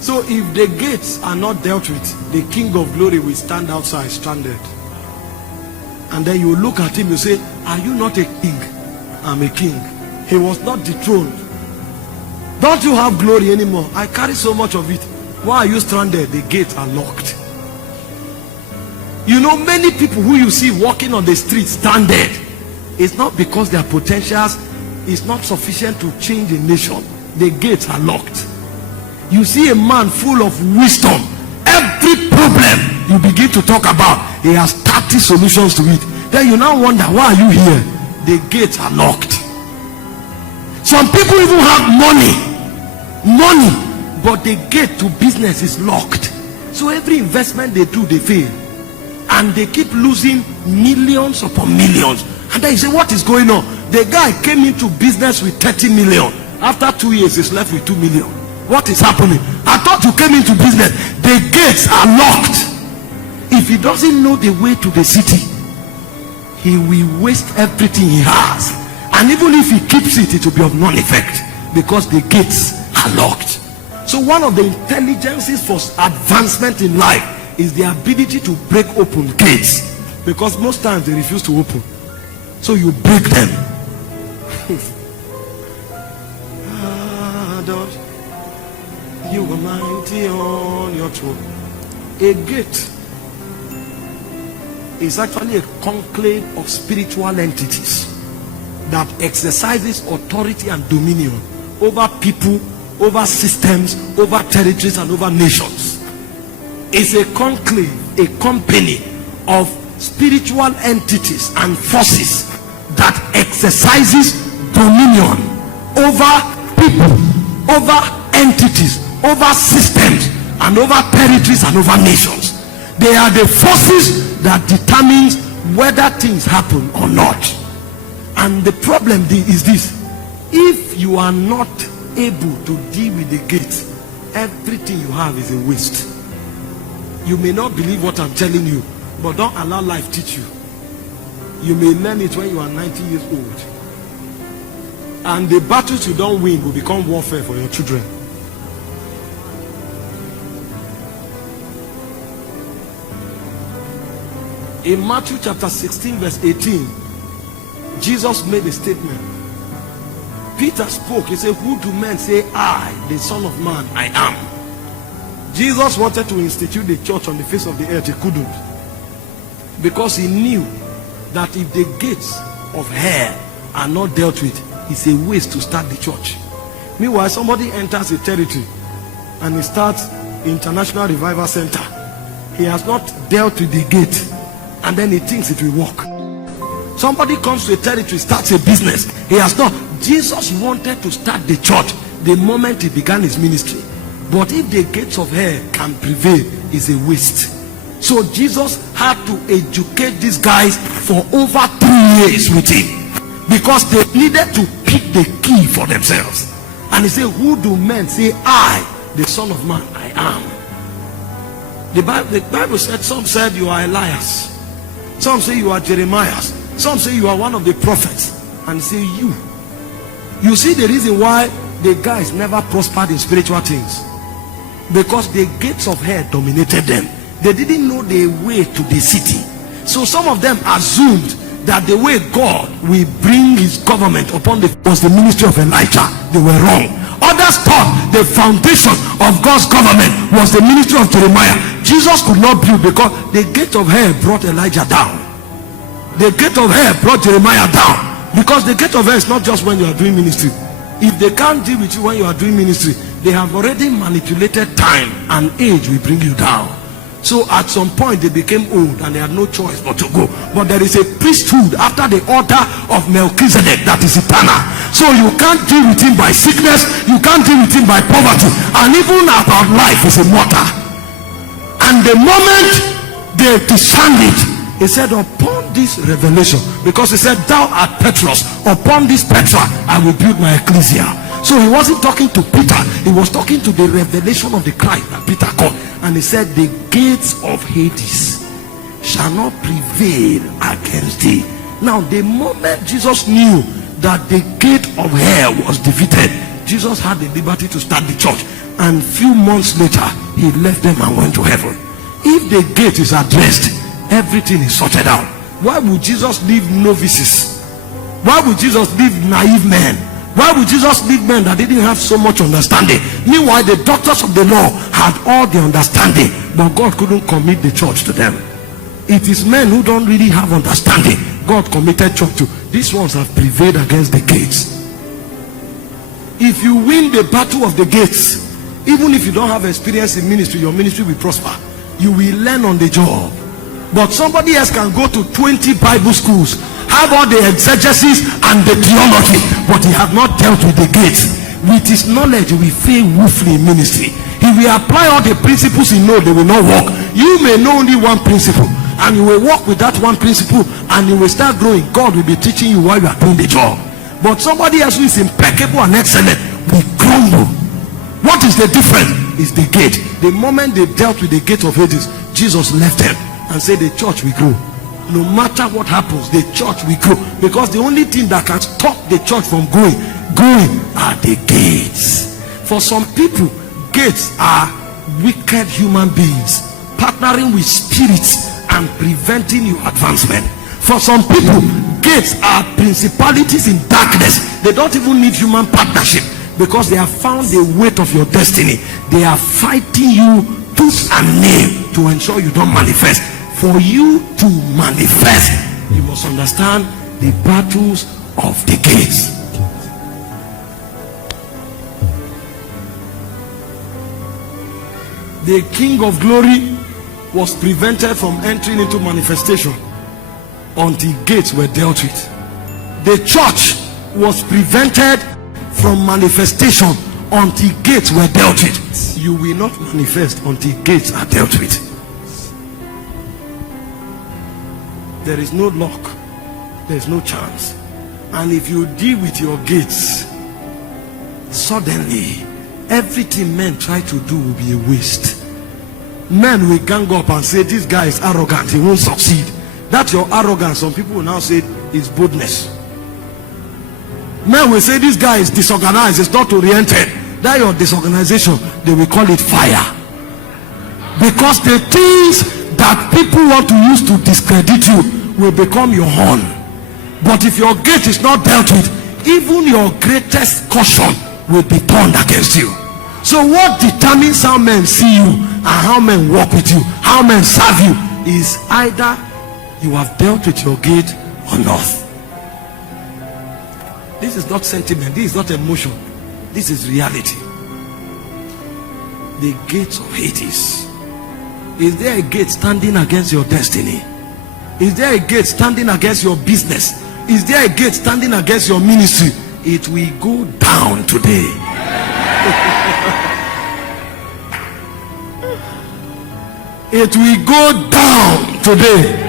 So if the gates are not dealt with, the King of Glory will stand outside stranded. And then you look at him, you say, are you not a king? I'm a king. He was not dethroned. Don't you have glory anymore? I carry so much of it. Why are you stranded? The gates are locked. You know, many people who you see walking on the street stranded, it's not because their potentials is not sufficient to change a nation. The gates are locked. You see a man full of wisdom. Every problem you begin to talk about, he has 30 solutions to it. Then you now wonder, why are you here? The gates are locked. Some people even have money, but the gate to business is locked. So every investment they do, they fail, and they keep losing millions upon millions. And then you say, what is going on? The guy came into business with 30 million. After 2 years, he's left with 2 million. What is happening? I thought you came into business. The gates are locked. If he doesn't know the way to the city, he will waste everything he has. And even if he keeps it, it will be of none effect, because the gates are locked. So one of the intelligences for advancement in life is the ability to break open gates, because most times they refuse to open. So you break them. You are mighty on your throne. A gate is actually a conclave of spiritual entities that exercises authority and dominion over people, over systems, over territories, and over nations. It's a conclave, a company of spiritual entities and forces that exercises dominion over people, over entities, over systems, and over territories, and over nations. They are the forces that determines whether things happen or not. And the problem is this: if you are not able to deal with the gates, everything you have is a waste. You may not believe what I'm telling you, but don't allow life teach you. You may learn it when you are 90 years old, and the battles you don't win will become warfare for your children. In Matthew chapter 16 verse 18, Jesus made a statement. Peter spoke. He said, who do men say I, the Son of Man, I am? Jesus wanted to institute the church on the face of the earth. He couldn't, because he knew that if the gates of hell are not dealt with, it's a waste to start the church. Meanwhile, somebody enters a territory and he starts International Revival Center. He has not dealt with the gate, and then he thinks it will work. Somebody comes to a territory, starts a business. He has not. Jesus wanted to start the church the moment he began his ministry. But if the gates of hell can prevail, it's a waste. So Jesus had to educate these guys for over 3 years with him, because they needed to pick the key for themselves. And he said, who do men say I, the Son of Man, I am? The Bible said, some said you are Elias, some say you are Jeremiah, some say you are one of the prophets, and say you see the reason why the guys never prospered in spiritual things, because the gates of hell dominated them. They didn't know the way to the city. So some of them assumed that the way God will bring his government upon was the ministry of Elijah. They were wrong. Others thought the foundation of God's government was the ministry of Jeremiah. Jesus could not build, because the gate of hell brought Elijah down. The gate of hell brought Jeremiah down, because the gate of hell is not just when you are doing ministry. If they can't deal with you when you are doing ministry, they have already manipulated time, and age will bring you down. So at some point they became old and they had no choice but to go. But there is a priesthood after the order of Melchizedek that is eternal. So you can't deal with him by sickness, you can't deal with him by poverty, and even about life is immortal. And the moment they discerned it, he said, upon this revelation, because he said, thou art Petros, upon this Petra I will build my ecclesia. So he wasn't talking to Peter, he was talking to the revelation of the Christ that Peter called. And he said, the gates of Hades shall not prevail against thee. Now the moment Jesus knew that the gate of hell was defeated, Jesus had the liberty to start the church, and few months later he left them and went to heaven. If the gate is addressed, everything is sorted out. Why would Jesus leave novices? Why would Jesus leave naive men? Why would Jesus leave men that didn't have so much understanding? Meanwhile, the doctors of the law had all the understanding, but God couldn't commit the church to them. It is men who don't really have understanding God committed church to. These ones have prevailed against the gates. If you win the battle of the gates, even if you don't have experience in ministry, your ministry will prosper. You will learn on the job. But somebody else can go to 20 Bible schools, have all the exegesis and the theology, but he have not dealt with the gates. With his knowledge, he will fail woefully in ministry. He will apply all the principles he knows, they will not work. You may know only one principle, and you will work with that one principle, and you will start growing. God will be teaching you while you are doing the job. But somebody else who is impeccable and excellent will crumble. What is the difference? Is the gate. The moment they dealt with the gate of Hades, Jesus left them and said the church will grow. No matter what happens, the church will grow, because the only thing that can stop the church from growing are the gates. For some people, gates are wicked human beings partnering with spirits and preventing your advancement. For some people, gates are principalities in darkness. They don't even need human partnership, because they have found the weight of your destiny. They are fighting you tooth and nail to ensure you don't manifest. For you to manifest, you must understand the battles of the gates. The King of Glory was prevented from entering into manifestation until gates were dealt with. The church was prevented from manifestation until gates were dealt with. You will not manifest until gates are dealt with. There is no lock, there is no chance. And if you deal with your gates, suddenly everything men try to do will be a waste. Men will gang up and say, this guy is arrogant, he won't succeed. That's your arrogance. Some people will now say it's boldness. Men will say this guy is disorganized, it's not oriented. That your disorganization, they will call it fire. Because the things that people want to use to discredit you will become your horn. But if your gate is not dealt with, even your greatest caution will be turned against you. So what determines how men see you and how men walk with you, how men serve you, is either you have dealt with your gate or not. This is not sentiment, this is not emotion, this is reality. The gates of Hades. Is there a gate standing against your destiny? Is there a gate standing against your business? Is there a gate standing against your ministry? It will go down today. It will go down today.